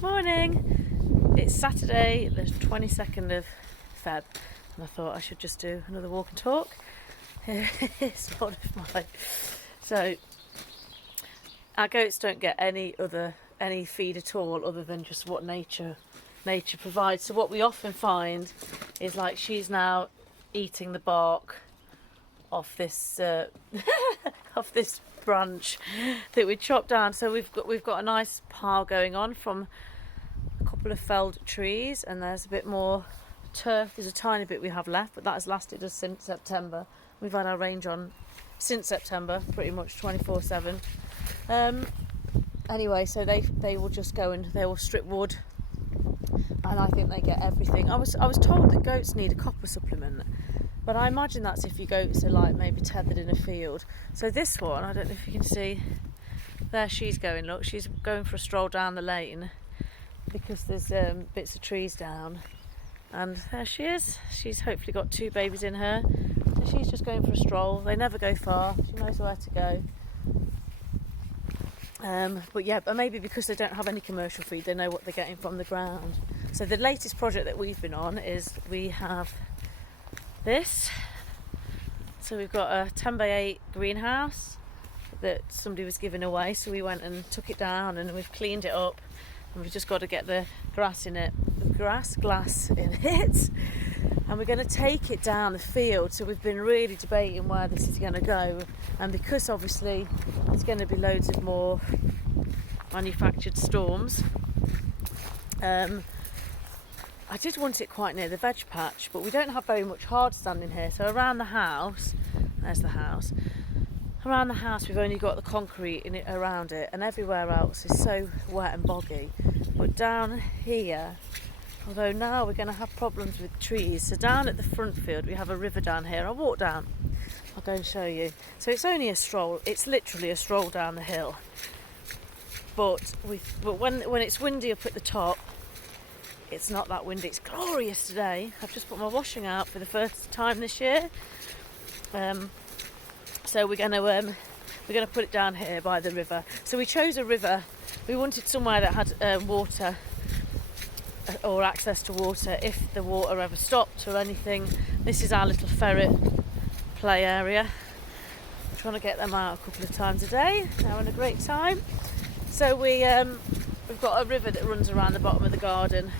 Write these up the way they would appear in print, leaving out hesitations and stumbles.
Morning! It's Saturday the 22nd of Feb and I thought I should just do another walk and talk. It's one of mine. So our goats don't get any feed at all other than just what nature provides. So what we often find is like she's now eating the bark off this off this branch that we chopped down. So we've got a nice pile going on from a couple of felled trees, and there's a bit more turf. There's a tiny bit we have left, but that has lasted us since September. We've had our range on since September, pretty much 24/7. Anyway, so they will just go and they will strip wood, and I think they get everything. I was told that goats need a copper supplement, but I imagine that's if your goats are like maybe tethered in a field. So this one, I don't know if you can see, there she's going, look, she's going for a stroll down the lane because there's bits of trees down, and there she is. She's hopefully got 2 babies in her. So she's just going for a stroll. They never go far, she knows where to go. But yeah, but maybe because they don't have any commercial feed, they know what they're getting from the ground. So the latest project that we've been on is we have this. So we've got a 10x8 greenhouse that somebody was giving away, so we went and took it down and we've cleaned it up, and we've just got to get the glass in it, and we're going to take it down the field. So we've been really debating where this is going to go, and because obviously there's going to be loads of more manufactured storms, I did want it quite near the veg patch, but we don't have very much hard standing here. So around the house, there's the house. Around the house we've only got the concrete in it around it, and everywhere else is so wet and boggy. But down here, although now we're going to have problems with trees, so down at the front field we have a river down here. I'll walk down, I'll go and show you. So it's only a stroll, it's literally a stroll down the hill. But when it's windy up at the top, it's not that windy. It's glorious today. I've just put my washing out for the first time this year. So we're going to put it down here by the river. So we chose a river. We wanted somewhere that had water or access to water if the water ever stopped or anything. This is our little ferret play area. I'm trying to get them out a couple of times a day. They're having a great time. So we've got a river that runs around the bottom of the garden.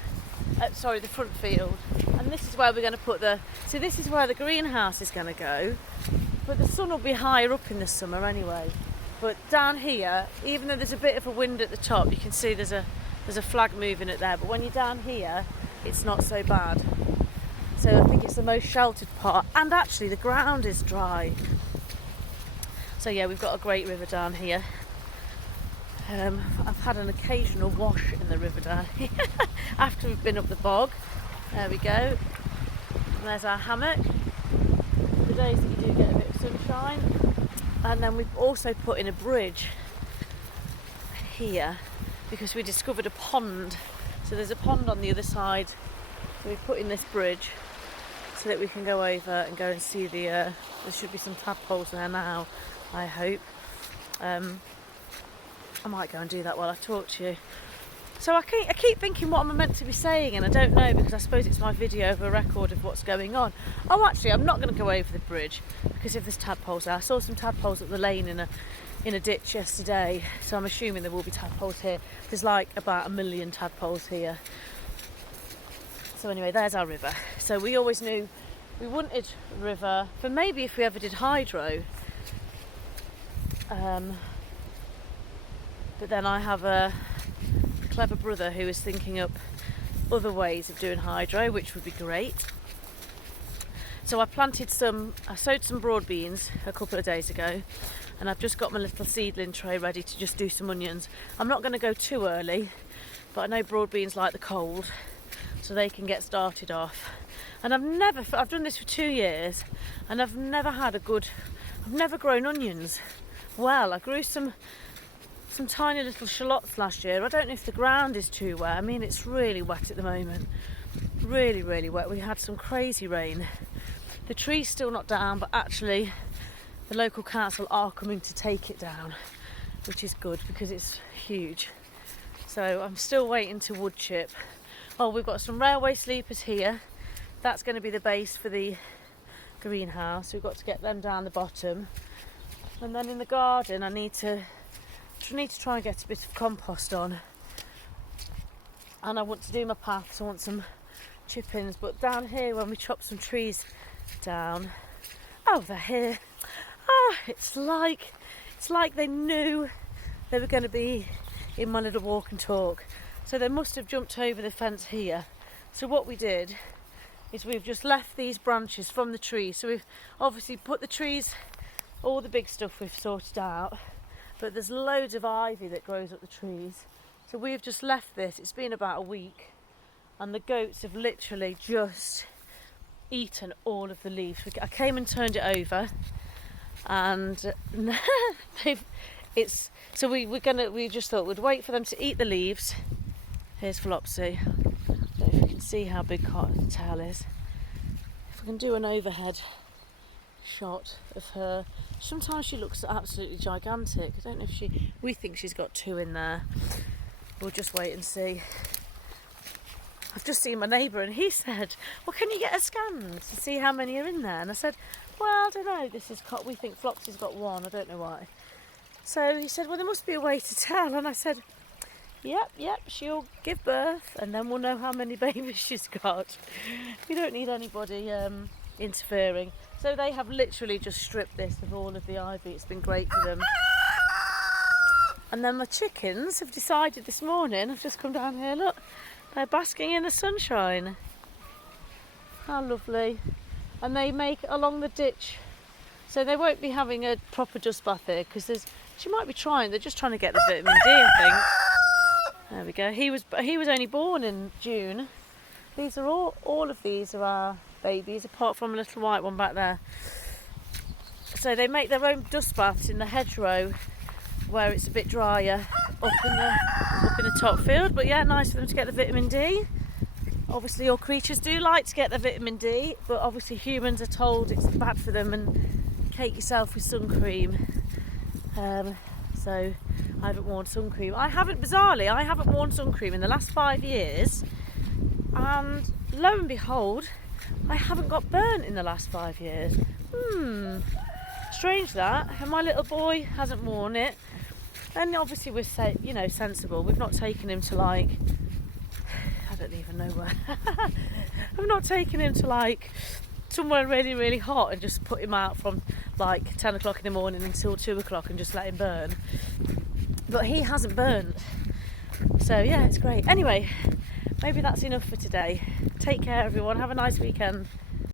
The front field, and this is where we're going to put this is where the greenhouse is going to go, but the sun will be higher up in the summer anyway. But down here, even though there's a bit of a wind at the top, you can see there's a flag moving it there, but when you're down here it's not so bad. So I think it's the most sheltered part, and actually the ground is dry. So yeah, we've got a great river down here. I've had an occasional wash in the river down here after we've been up the bog. There we go. And there's our hammock. The days that you do get a bit of sunshine. And then we've also put in a bridge here because we discovered a pond. So there's a pond on the other side. So we've put in this bridge so that we can go over and go and see there should be some tadpoles there now, I hope. I might go and do that while I talk to you. So I keep thinking what am I meant to be saying, and I don't know, because I suppose it's my video of a record of what's going on. Oh, actually, I'm not going to go over the bridge because if there's tadpoles there. I saw some tadpoles up the lane in a ditch yesterday, so I'm assuming there will be tadpoles here. There's like about 1 million tadpoles here. So anyway, there's our river. So we always knew we wanted river for maybe if we ever did hydro. But then I have a clever brother who is thinking up other ways of doing hydro, which would be great. So I sowed some broad beans a couple of days ago, and I've just got my little seedling tray ready to just do some onions. I'm not going to go too early, but I know broad beans like the cold, so they can get started off. And I've done this for 2 years, and I've never grown onions. Well, I grew some tiny little shallots last year. I don't know if the ground is too wet. I mean, it's really wet at the moment. Really, really wet. We had some crazy rain. The tree's still not down, but actually the local council are coming to take it down, which is good because it's huge. So I'm still waiting to wood chip. Oh, we've got some railway sleepers here. That's going to be the base for the greenhouse. We've got to get them down the bottom. And then in the garden I need to try and get a bit of compost on. And I want to do my paths, I want some chippings. But down here, when we chop some trees down, oh, they're here. Oh, it's like they knew they were going to be in my little walk and talk. So they must have jumped over the fence here. So what we did is we've just left these branches from the trees. So we've obviously put the trees, all the big stuff we've sorted out, but there's loads of ivy that grows up the trees. So we've just left this. It's been about a week and the goats have literally just eaten all of the leaves. I came and turned it over and we just thought we'd wait for them to eat the leaves. Here's Flopsy. I don't know if you can see how big Cottontail is. If I can do an overhead shot of her. Sometimes she looks absolutely gigantic. I don't know if we think she's got 2 in there. We'll just wait and see. I've just seen my neighbour and he said, well, can you get a scan to see how many are in there? And I said, well, I don't know, we think Flopsy's got 1, I don't know why. So he said, well, there must be a way to tell. And I said, yep, she'll give birth and then we'll know how many babies she's got. We don't need anybody interfering. So they have literally just stripped this of all of the ivy. It's been great for them. And then my chickens have decided this morning, I've just come down here, look, they're basking in the sunshine. How lovely. And they make along the ditch. So they won't be having a proper dust bath here because she might be trying, they're just trying to get the vitamin D, I think. There we go. He was only born in June. These are all of these are our babies, apart from a little white one back there. So they make their own dust baths in the hedgerow where it's a bit drier up in the top field. But yeah, nice for them to get the vitamin D. Obviously all creatures do like to get the vitamin D, but obviously humans are told it's bad for them and cake yourself with sun cream. So I haven't worn sun cream. Bizarrely, I haven't worn sun cream in the last 5 years, and lo and behold, I haven't got burnt in the last 5 years. Strange that. And my little boy hasn't worn it. And obviously we're sensible. We've not taken him to I don't even know where. I've not taken him to somewhere really, really hot and just put him out from 10 o'clock in the morning until 2 o'clock and just let him burn. But he hasn't burnt. So yeah, it's great. Anyway, maybe that's enough for today. Take care everyone. Have a nice weekend.